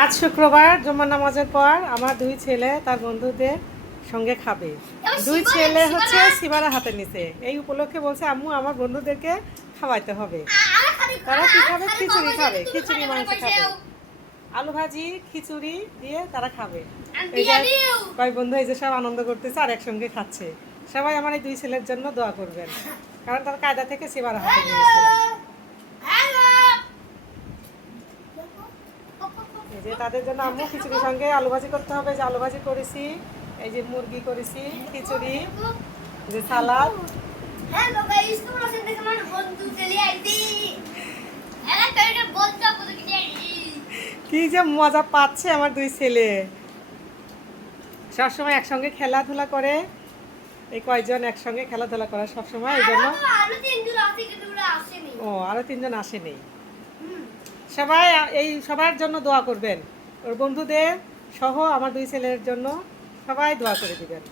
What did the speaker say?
আজ শুক্রবার জুম্মা নামাজের পর আমার দুই ছেলে তার বন্ধুদের সঙ্গে খাবে। দুই ছেলে হচ্ছে সিবারা হাতে নিছে এই উপলক্ষে বলছে আম্মু আমার বন্ধুদেরকে খাওয়াইতে হবে। তারা কি খাবে? খিচুড়ি খাবে, খিচুড়ি মাংস খাবে। আলু ভাজি খিচুড়ি দিয়ে তারা খাবে। এই যে কয় বন্ধু এই যে সব আনন্দ করতেছে আর একসঙ্গে খাচ্ছে। সবাই আমার এই দুই ছেলের জন্য দোয়া করবেন। কারণ তার কায়দা থেকে সিবারা হাতে নিয়েছে হ্যালো এই যে তাদের জন্য আম্মু খিচুড়ির সঙ্গে আলু ভাজি করতে হবে যে আলু ভাজি করেছি এই যে মুরগি করেছি খিচুড়ি যে সালাদ। কি যে মজা পাচ্ছে আমার দুই ছেলে। সবসময় একসঙ্গে খেলাধুলা করে এই কয়জন একসঙ্গে খেলাধুলা করে সবসময় এই জন্য। ও আরও তিনজন আসেনি। সবাই, এই সবার জন্য দোয়া করবেন। ওর বন্ধুদের সহ আমার দুই ছেলের জন্য সবাই দোয়া করে দিবেন।